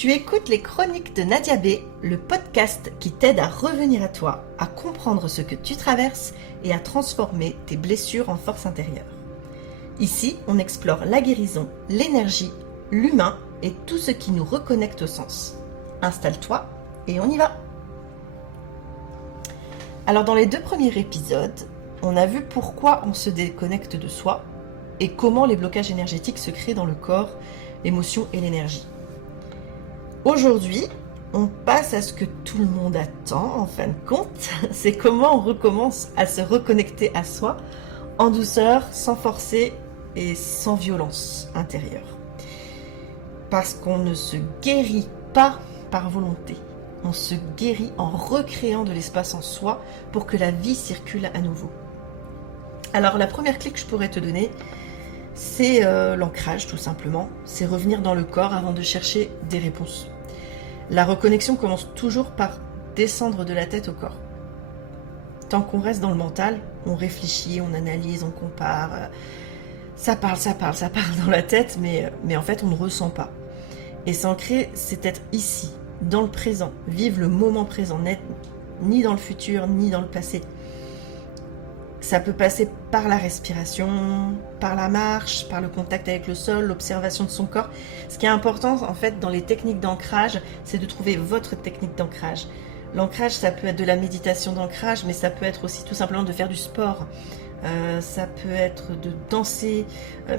Tu écoutes les chroniques de Nadia B, le podcast qui t'aide à revenir à toi, à comprendre ce que tu traverses et à transformer tes blessures en force intérieure. Ici, on explore la guérison, l'énergie, l'humain et tout ce qui nous reconnecte au sens. Installe-toi et on y va. Alors dans les 2 premiers épisodes, on a vu pourquoi on se déconnecte de soi et comment les blocages énergétiques se créent dans le corps, l'émotion et l'énergie. Aujourd'hui, on passe à ce que tout le monde attend, en fin de compte, c'est comment on recommence à se reconnecter à soi, en douceur, sans forcer et sans violence intérieure. Parce qu'on ne se guérit pas par volonté, on se guérit en recréant de l'espace en soi pour que la vie circule à nouveau. Alors la première clé que je pourrais te donner, c'est l'ancrage tout simplement, c'est revenir dans le corps avant de chercher des réponses. La reconnexion commence toujours par descendre de la tête au corps. Tant qu'on reste dans le mental, on réfléchit, on analyse, on compare, ça parle dans la tête, mais en fait on ne ressent pas. Et s'ancrer, c'est être ici, dans le présent, vivre le moment présent, n'être ni dans le futur, ni dans le passé. Ça peut passer par la respiration, par la marche, par le contact avec le sol, l'observation de son corps. Ce qui est important en fait dans les techniques d'ancrage, c'est de trouver votre technique d'ancrage. L'ancrage, ça peut être de la méditation d'ancrage, mais ça peut être aussi tout simplement de faire du sport. Ça peut être de danser,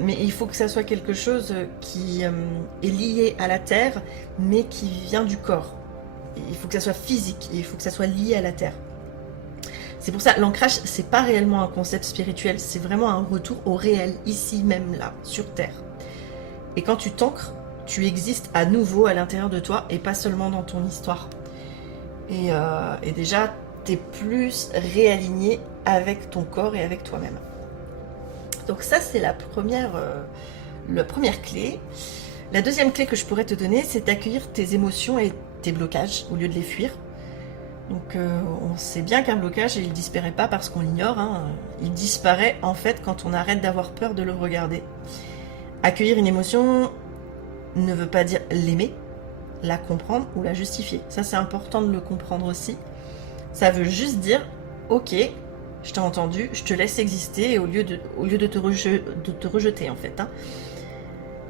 mais il faut que ça soit quelque chose qui est lié à la terre, mais qui vient du corps. Il faut que ça soit physique, il faut que ça soit lié à la terre. C'est pour ça, l'ancrage, c'est pas réellement un concept spirituel, c'est vraiment un retour au réel, ici même, là, sur Terre. Et quand tu t'ancres, tu existes à nouveau à l'intérieur de toi et pas seulement dans ton histoire. Et déjà, t'es plus réaligné avec ton corps et avec toi-même. Donc ça, c'est la première clé. La deuxième clé que je pourrais te donner, c'est d'accueillir tes émotions et tes blocages au lieu de les fuir. Donc on sait bien qu'un blocage, il ne disparaît pas parce qu'on l'ignore, hein. Il disparaît en fait quand on arrête d'avoir peur de le regarder. Accueillir une émotion ne veut pas dire l'aimer, la comprendre ou la justifier. Ça c'est important de le comprendre aussi. Ça veut juste dire, ok, je t'ai entendu, je te laisse exister au lieu de te rejeter en fait. Hein.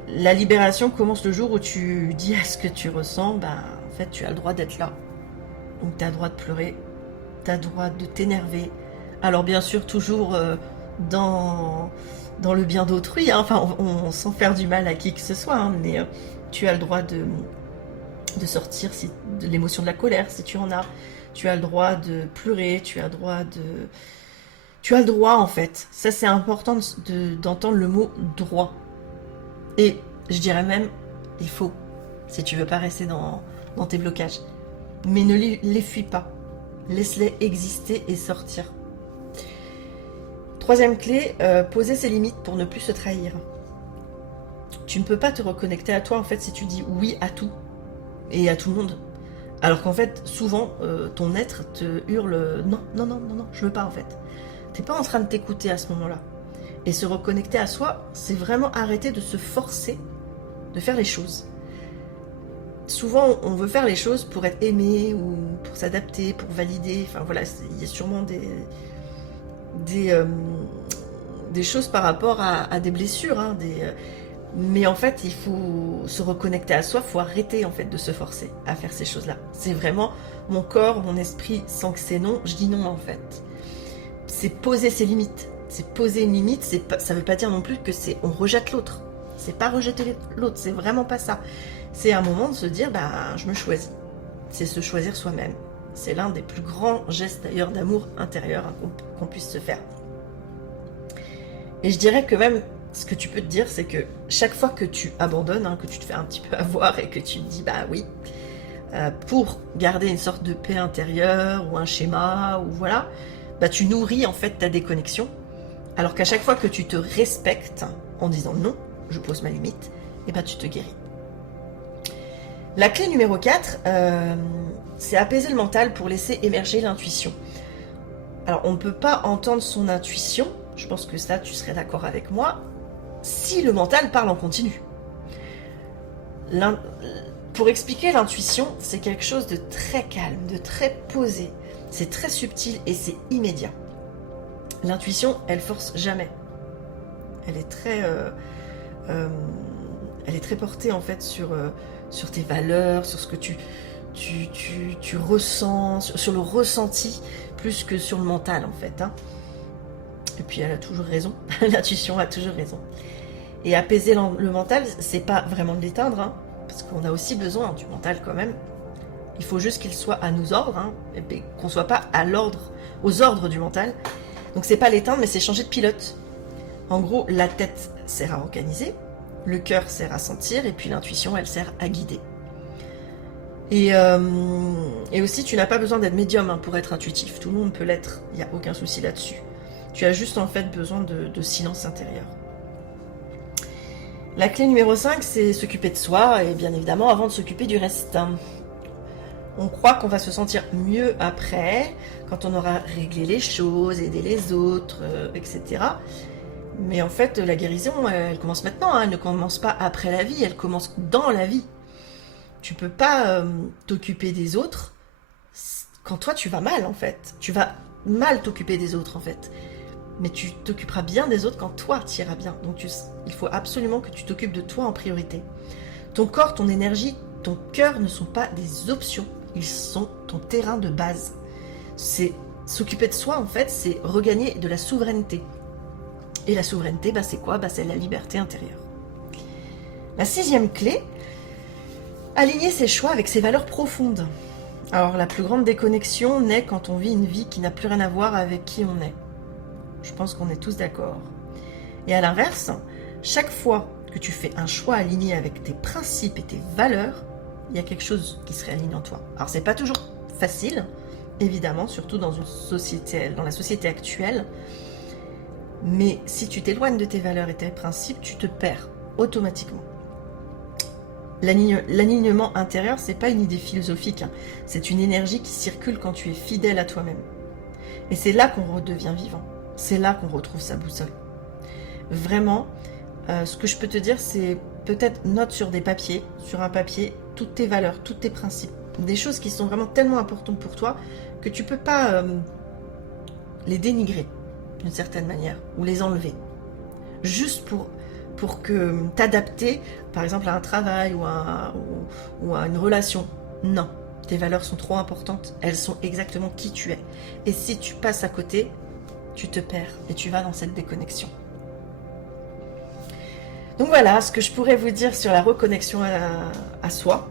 La libération commence le jour où tu dis à ce que tu ressens, en fait tu as le droit d'être là. Donc tu as le droit de pleurer, tu as le droit de t'énerver. Alors bien sûr, toujours dans le bien d'autrui, hein. Enfin, sans faire du mal à qui que ce soit, hein, mais tu as le droit de sortir de l'émotion de la colère, si tu en as. Tu as le droit de pleurer, tu as le droit en fait. Ça c'est important d'entendre le mot droit. Et je dirais même, il faut, si tu veux pas rester dans tes blocages. Mais ne les fuis pas. Laisse-les exister et sortir. Troisième clé, poser ses limites pour ne plus se trahir. Tu ne peux pas te reconnecter à toi en fait si tu dis oui à tout et à tout le monde. Alors qu'en fait, souvent, ton être te hurle non, je veux pas en fait. T'es pas en train de t'écouter à ce moment-là. Et se reconnecter à soi, c'est vraiment arrêter de se forcer de faire les choses. Souvent, on veut faire les choses pour être aimé ou pour s'adapter, pour valider. Enfin voilà, il y a sûrement des choses par rapport à des blessures. Hein, mais en fait, il faut se reconnecter à soi. Il faut arrêter en fait de se forcer à faire ces choses-là. C'est vraiment mon corps, mon esprit sent que c'est non. Je dis non en fait. C'est poser ses limites. C'est poser une limite. Ça ne veut pas dire non plus que on rejette l'autre. C'est pas rejeter l'autre. C'est vraiment pas ça. C'est un moment de se dire, je me choisis. C'est se choisir soi-même. C'est l'un des plus grands gestes d'ailleurs d'amour intérieur qu'on puisse se faire. Et je dirais que même, ce que tu peux te dire, c'est que chaque fois que tu abandonnes, hein, que tu te fais un petit peu avoir et que tu te dis, oui, pour garder une sorte de paix intérieure ou un schéma, ou voilà, tu nourris en fait ta déconnexion. Alors qu'à chaque fois que tu te respectes en disant non, je pose ma limite, tu te guéris. La clé numéro 4, c'est apaiser le mental pour laisser émerger l'intuition. Alors, on ne peut pas entendre son intuition, je pense que ça, tu serais d'accord avec moi, si le mental parle en continu. Pour expliquer l'intuition, c'est quelque chose de très calme, de très posé. C'est très subtil et c'est immédiat. L'intuition, elle force jamais. Elle est très portée en fait sur tes valeurs, sur ce que tu ressens, sur le ressenti, plus que sur le mental en fait. Et puis elle a toujours raison, l'intuition a toujours raison. Et apaiser le mental, c'est pas vraiment de l'éteindre, parce qu'on a aussi besoin du mental quand même. Il faut juste qu'il soit à nos ordres, et qu'on soit pas aux ordres du mental. Donc c'est pas l'éteindre, mais c'est changer de pilote. En gros, la tête sert à organiser, le cœur sert à sentir, et puis l'intuition, elle sert à guider. Et aussi, tu n'as pas besoin d'être médium pour être intuitif. Tout le monde peut l'être, il n'y a aucun souci là-dessus. Tu as juste en fait besoin de silence intérieur. La clé numéro 5, c'est s'occuper de soi, et bien évidemment avant de s'occuper du reste. On croit qu'on va se sentir mieux après, quand on aura réglé les choses, aidé les autres, etc. Mais en fait, la guérison, elle commence maintenant, elle ne commence pas après la vie, elle commence dans la vie. Tu peux pas t'occuper des autres quand toi tu vas mal en fait. Tu vas mal t'occuper des autres en fait. Mais tu t'occuperas bien des autres quand toi tu iras bien. Donc il faut absolument que tu t'occupes de toi en priorité. Ton corps, ton énergie, ton cœur ne sont pas des options. Ils sont ton terrain de base. C'est s'occuper de soi en fait, c'est regagner de la souveraineté. Et la souveraineté, c'est quoi ? C'est la liberté intérieure. La 6e clé, aligner ses choix avec ses valeurs profondes. Alors la plus grande déconnexion naît quand on vit une vie qui n'a plus rien à voir avec qui on est. Je pense qu'on est tous d'accord. Et à l'inverse, chaque fois que tu fais un choix aligné avec tes principes et tes valeurs, il y a quelque chose qui se réaligne en toi. Alors c'est pas toujours facile, évidemment, surtout dans la société actuelle. Mais si tu t'éloignes de tes valeurs et tes principes, tu te perds automatiquement. L'alignement intérieur, c'est pas une idée philosophique, c'est une énergie qui circule quand tu es fidèle à toi-même. Et c'est là qu'on redevient vivant. C'est là qu'on retrouve sa boussole. Vraiment, ce que je peux te dire, c'est peut-être note sur un papier, toutes tes valeurs, tous tes principes. Des choses qui sont vraiment tellement importantes pour toi que tu ne peux pas les dénigrer d'une certaine manière ou les enlever. Juste pour que t'adapter, par exemple, à un travail ou à une relation. Non, tes valeurs sont trop importantes. Elles sont exactement qui tu es. Et si tu passes à côté, tu te perds et tu vas dans cette déconnexion. Donc voilà, ce que je pourrais vous dire sur la reconnexion à soi,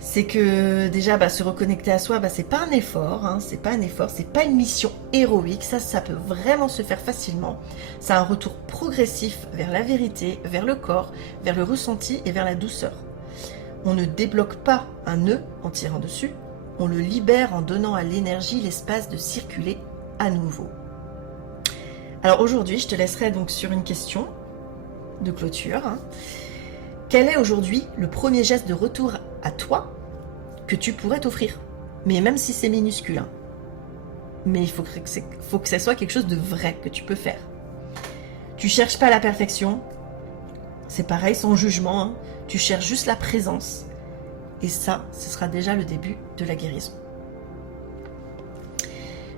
c'est que déjà se reconnecter à soi, c'est pas un effort, c'est pas une mission héroïque, ça peut vraiment se faire facilement. C'est un retour progressif vers la vérité, vers le corps, vers le ressenti et vers la douceur. On ne débloque pas un nœud en tirant dessus, on le libère en donnant à l'énergie l'espace de circuler à nouveau. Alors aujourd'hui, je te laisserai donc sur une question de clôture. Quel est aujourd'hui le premier geste de retour à toi que tu pourrais t'offrir? Mais même si c'est minuscule. Mais il faut que ça soit quelque chose de vrai que tu peux faire. Tu cherches pas la perfection. C'est pareil, sans jugement. Tu cherches juste la présence. Et ça, ce sera déjà le début de la guérison.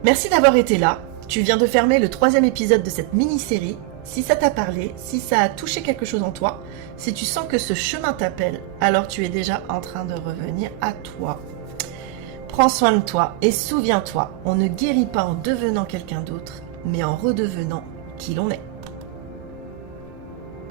Merci d'avoir été là. Tu viens de fermer le 3e épisode de cette mini-série. Si ça t'a parlé, si ça a touché quelque chose en toi, si tu sens que ce chemin t'appelle, alors tu es déjà en train de revenir à toi. Prends soin de toi et souviens-toi, on ne guérit pas en devenant quelqu'un d'autre, mais en redevenant qui l'on est.